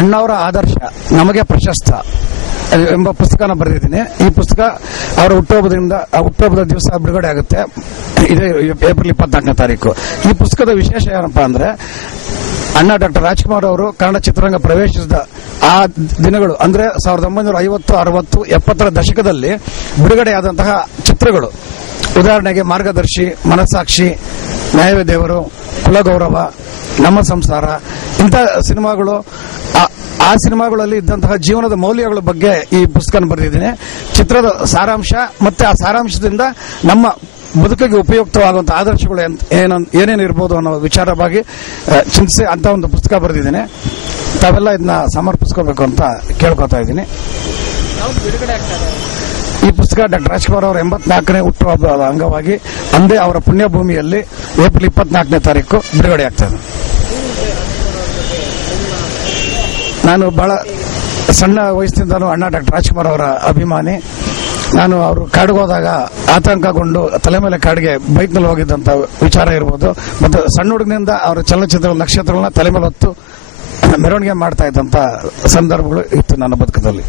ಅಣ್ಣವರ ಆದರ್ಶ ನಮಗೆ ಪ್ರಶಸ್ತ ಎಂಬ ಪುಸ್ತಕನ ಬರೆದಿದ್ದೀನಿ. ಈ ಪುಸ್ತಕ ಅವರ ಹುಟ್ಟುಹಬ್ಬದ ದಿವಸ ಬಿಡುಗಡೆ ಆಗುತ್ತೆ. ಇದೇ ಏಪ್ರಿಲ್ 24ನೇ ತಾರೀಕು. ಈ ಪುಸ್ತಕದ ವಿಶೇಷ ಏನಪ್ಪಾ ಅಂದ್ರೆ, ಅಣ್ಣ ಡಾಕ್ಟರ್ ರಾಜ್ಕುಮಾರ್ ಅವರು ಕನ್ನಡ ಚಿತ್ರರಂಗ ಪ್ರವೇಶಿಸಿದ ಆ ದಿನಗಳು ಅಂದ್ರೆ 1950, 60, 70ರ ದಶಕದಲ್ಲಿ ಬಿಡುಗಡೆಯಾದಂತಹ ಚಿತ್ರಗಳು. ಉದಾಹರಣೆಗೆ ಮಾರ್ಗದರ್ಶಿ, ಮನಸ್ಸಾಕ್ಷಿ, ನ್ಯಾಯವೇ ದೇವರು, ಕುಲಗೌರವ, ನಮ್ಮ ಸಂಸಾರ, ಇಂಥ ಸಿನಿಮಾಗಳು, ಆ ಸಿನಿಮಾಗಳಲ್ಲಿ ಇದ್ದಂತಹ ಜೀವನದ ಮೌಲ್ಯಗಳ ಬಗ್ಗೆ ಈ ಪುಸ್ತಕ ಬರೆದಿದ್ದೀನಿ. ಚಿತ್ರದ ಸಾರಾಂಶ ಮತ್ತೆ ಆ ಸಾರಾಂಶದಿಂದ ನಮ್ಮ ಬದುಕಿಗೆ ಉಪಯುಕ್ತವಾಗುವಂತಹ ಆದರ್ಶಗಳು ಏನೇನು ಇರ್ಬೋದು ಅನ್ನೋ ವಿಚಾರವಾಗಿ ಚಿಂತಿಸಿ ಅಂತ ಒಂದು ಪುಸ್ತಕ ಬರೆದಿದ್ದೀನಿ. ತಾವೆಲ್ಲ ಇದನ್ನ ಸಮರ್ಪಿಸ್ಕೋಬೇಕು ಅಂತ ಕೇಳ್ಕೊತಾ ಇದ್ದೀನಿ. ಈ ಪುಸ್ತಕ ಡಾಕ್ಟರ್ ರಾಜ್ಕುಮಾರ್ ಅವರ 84ನೇ ಹುಟ್ಟುಹಬ್ಬದ ಅಂಗವಾಗಿ ಅಂದೇ ಅವರ ಪುಣ್ಯಭೂಮಿಯಲ್ಲಿ ಏಪ್ರಿಲ್ 24ನೇ ತಾರೀಕು ಬಿಡುಗಡೆ ಆಗ್ತದೆ. ನಾನು ಬಹಳ ಸಣ್ಣ ವಯಸ್ಸಿನಿಂದಲೂ ಅಣ್ಣ ಡಾಕ್ಟರ್ ರಾಜ್ಕುಮಾರ್ ಅವರ ಅಭಿಮಾನಿ. ನಾನು ಅವರು ಕಾಡಿಗೆ ಹೋದಾಗ ಆತಂಕಗೊಂಡು ತಲೆ ಮೇಲೆ ಕಾಡಿಗೆ ಬೈಕ್ನಲ್ಲಿ ಹೋಗಿದ್ದಂತ ವಿಚಾರ ಇರ್ಬೋದು, ಮತ್ತು ಸಣ್ಣ ಹುಡುಗನಿಂದ ಅವರ ಚಲನಚಿತ್ರ ನಕ್ಷತ್ರಗಳನ್ನ ತಲೆ ಮೇಲೆ ಹೊತ್ತು ಮೆರವಣಿಗೆ ಮಾಡ್ತಾ ಇದ್ದಂತ ಸಂದರ್ಭಗಳು ಇತ್ತು ನನ್ನ ಬದುಕದಲ್ಲಿ.